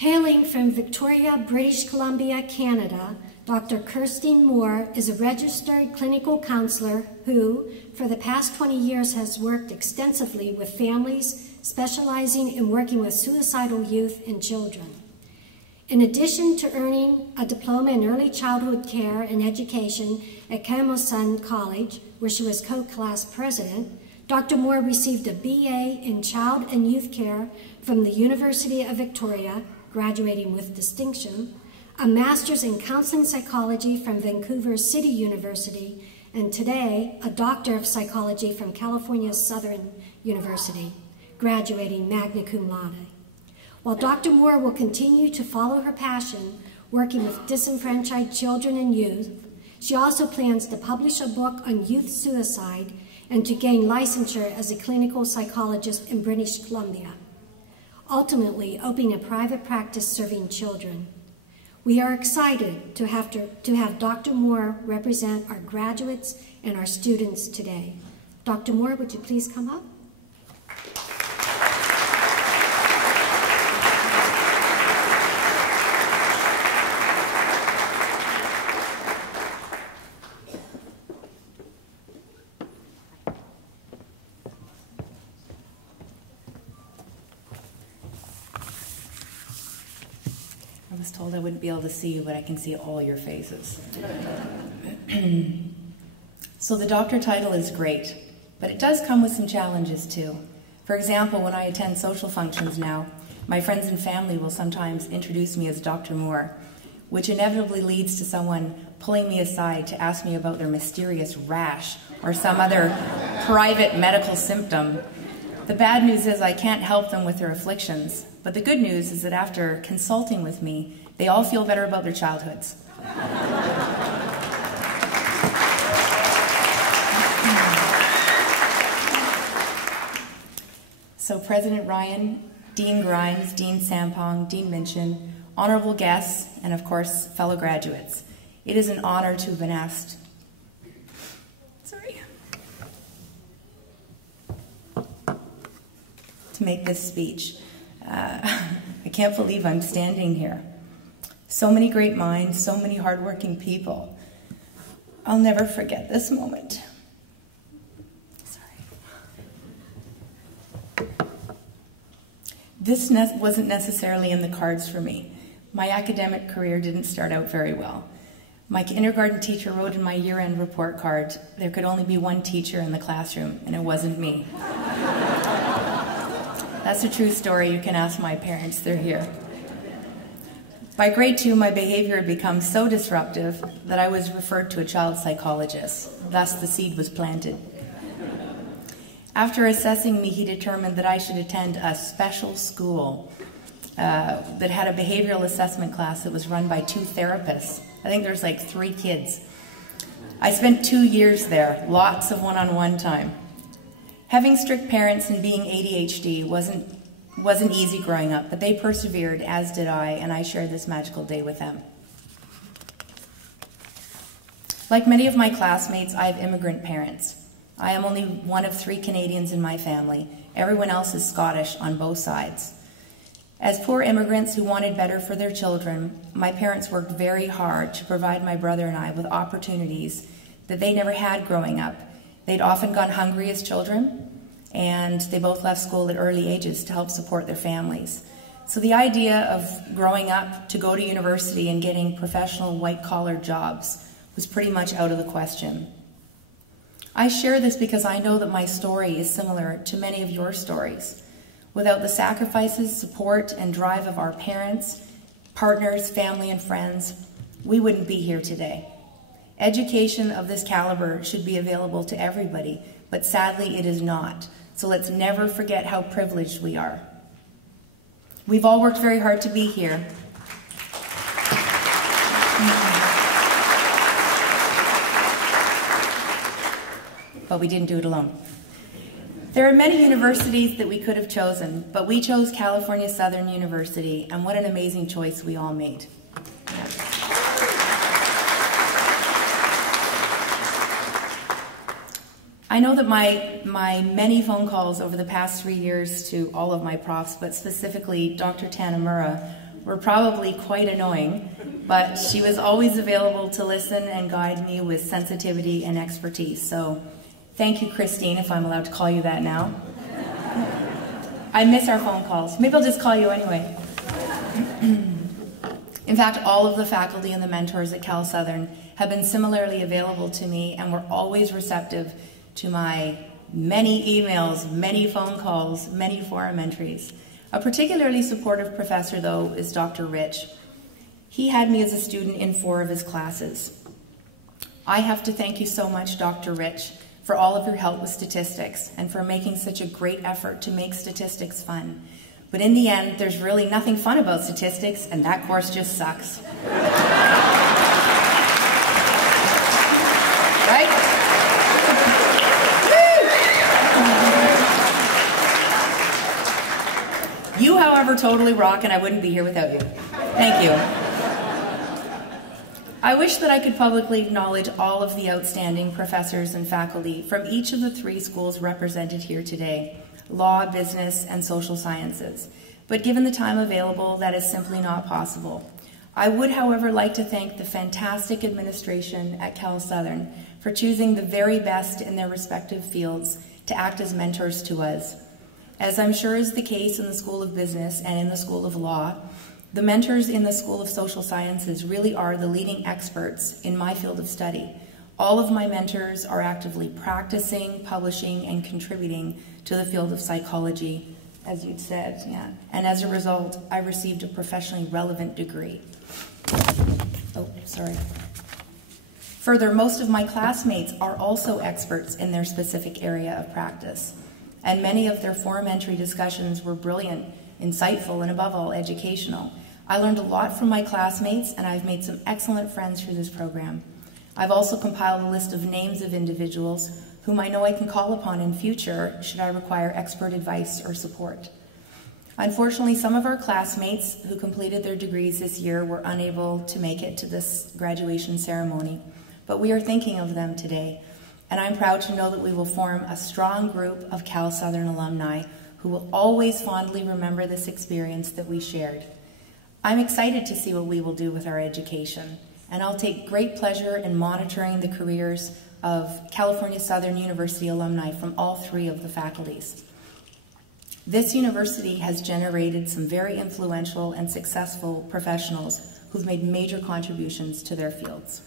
Hailing from Victoria, British Columbia, Canada, Dr. Kirstine Moore is a registered clinical counselor who, for the past 20 years, has worked extensively with families, specializing in working with suicidal youth and children. In addition to earning a diploma in early childhood care and education at Camosun College, where she was co-class president, Dr. Moore received a BA in Child and Youth Care from the University of Victoria, graduating with distinction, a master's in counseling psychology from Vancouver City University, and today a doctor of psychology from California Southern University, graduating magna cum laude. While Dr. Moore will continue to follow her passion, working with disenfranchised children and youth, she also plans to publish a book on youth suicide and to gain licensure as a clinical psychologist in British Columbia, ultimately opening a private practice serving children. We are excited to have Dr. Moore represent our graduates and our students today. Dr. Moore, would you please come up? I was told I wouldn't be able to see you, but I can see all your faces. So the doctor title is great, but it does come with some challenges too. For example, when I attend social functions now, my friends and family will sometimes introduce me as Dr. Moore, which inevitably leads to someone pulling me aside to ask me about their mysterious rash or some other private medical symptom. The bad news is I can't help them with their afflictions, but the good news is that after consulting with me, they all feel better about their childhoods. So President Ryan, Dean Grimes, Dean Sampong, Dean Minchin, honorable guests, and of course, fellow graduates, it is an honor to have been asked to make this speech. I can't believe I'm standing here. So many great minds, so many hardworking people. I'll never forget this moment. Sorry. This wasn't necessarily in the cards for me. My academic career didn't start out very well. My kindergarten teacher wrote in my year-end report card, there could only be one teacher in the classroom, and it wasn't me. That's a true story. You can ask my parents. They're here. By grade 2, my behavior had become so disruptive that I was referred to a child psychologist. Thus, the seed was planted. After assessing me, he determined that I should attend a special school that had a behavioral assessment class that was run by 2 therapists. I think there's like 3 kids. I spent 2 years there, lots of one-on-one time. Having strict parents and being ADHD wasn't easy growing up, but they persevered, as did I, and I shared this magical day with them. Like many of my classmates, I have immigrant parents. I am only one of 3 Canadians in my family. Everyone else is Scottish on both sides. As poor immigrants who wanted better for their children, my parents worked very hard to provide my brother and I with opportunities that they never had growing up. They'd often gone hungry as children, and they both left school at early ages to help support their families. So the idea of growing up to go to university and getting professional white-collar jobs was pretty much out of the question. I share this because I know that my story is similar to many of your stories. Without the sacrifices, support, and drive of our parents, partners, family, and friends, we wouldn't be here today. Education of this caliber should be available to everybody, but sadly it is not. So let's never forget how privileged we are. We've all worked very hard to be here. But we didn't do it alone. There are many universities that we could have chosen, but we chose California Southern University, and what an amazing choice we all made. I know that my many phone calls over the past 3 years to all of my profs, but specifically Dr. Tanimura, were probably quite annoying, but she was always available to listen and guide me with sensitivity and expertise. So thank you, Christine, if I'm allowed to call you that now. I miss our phone calls. Maybe I'll just call you anyway. In fact, all of the faculty and the mentors at Cal Southern have been similarly available to me and were always receptive to my many emails, many phone calls, many forum entries. A particularly supportive professor, though, is Dr. Rich. He had me as a student in 4 of his classes. I have to thank you so much, Dr. Rich, for all of your help with statistics and for making such a great effort to make statistics fun. But in the end, there's really nothing fun about statistics, and that course just sucks. Right? You, however, totally rock, and I wouldn't be here without you. Thank you. I wish that I could publicly acknowledge all of the outstanding professors and faculty from each of the 3 schools represented here today: law, business, and social sciences. But given the time available, that is simply not possible. I would, however, like to thank the fantastic administration at Cal Southern for choosing the very best in their respective fields to act as mentors to us. As I'm sure is the case in the School of Business and in the School of Law, the mentors in the School of Social Sciences really are the leading experts in my field of study. All of my mentors are actively practicing, publishing, and contributing to the field of psychology, as you'd said, yeah. And as a result, I received a professionally relevant degree. Oh, sorry. Further, most of my classmates are also experts in their specific area of practice, and many of their forum entry discussions were brilliant, insightful, and above all, educational. I learned a lot from my classmates, and I've made some excellent friends through this program. I've also compiled a list of names of individuals whom I know I can call upon in future should I require expert advice or support. Unfortunately, some of our classmates who completed their degrees this year were unable to make it to this graduation ceremony, but we are thinking of them today, and I'm proud to know that we will form a strong group of Cal Southern alumni who will always fondly remember this experience that we shared. I'm excited to see what we will do with our education, and I'll take great pleasure in monitoring the careers of California Southern University alumni from all 3 of the faculties. This university has generated some very influential and successful professionals who've made major contributions to their fields.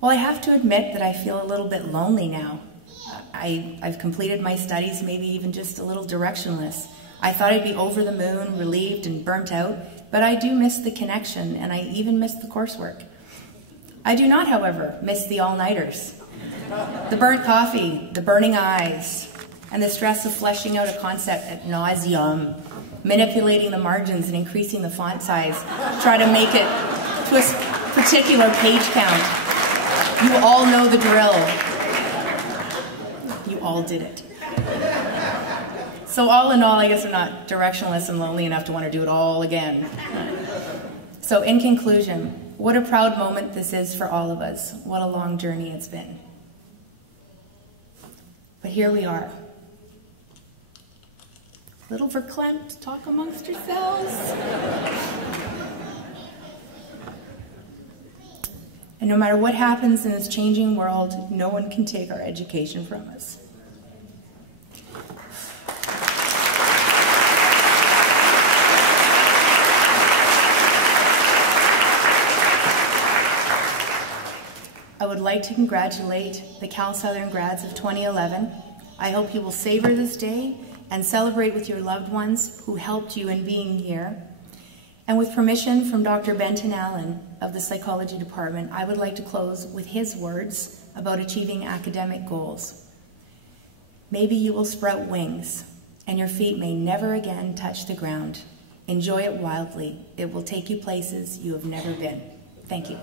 Well, I have to admit that I feel a little bit lonely now. I've completed my studies, maybe even just a little directionless. I thought I'd be over the moon, relieved and burnt out, but I do miss the connection, and I even miss the coursework. I do not, however, miss the all-nighters, the burnt coffee, the burning eyes, and the stress of fleshing out a concept ad nauseum, manipulating the margins and increasing the font size to try to make it to a particular page count. You all know the drill. You all did it. So all in all, I guess I'm not directionless and lonely enough to want to do it all again. So in conclusion, what a proud moment this is for all of us. What a long journey it's been. But here we are. Little verklempt, talk amongst yourselves. And no matter what happens in this changing world, no one can take our education from us. I would like to congratulate the Cal Southern grads of 2011. I hope you will savor this day and celebrate with your loved ones who helped you in being here. And with permission from Dr. Benton Allen of the Psychology Department, I would like to close with his words about achieving academic goals. Maybe you will sprout wings, and your feet may never again touch the ground. Enjoy it wildly. It will take you places you have never been. Thank you.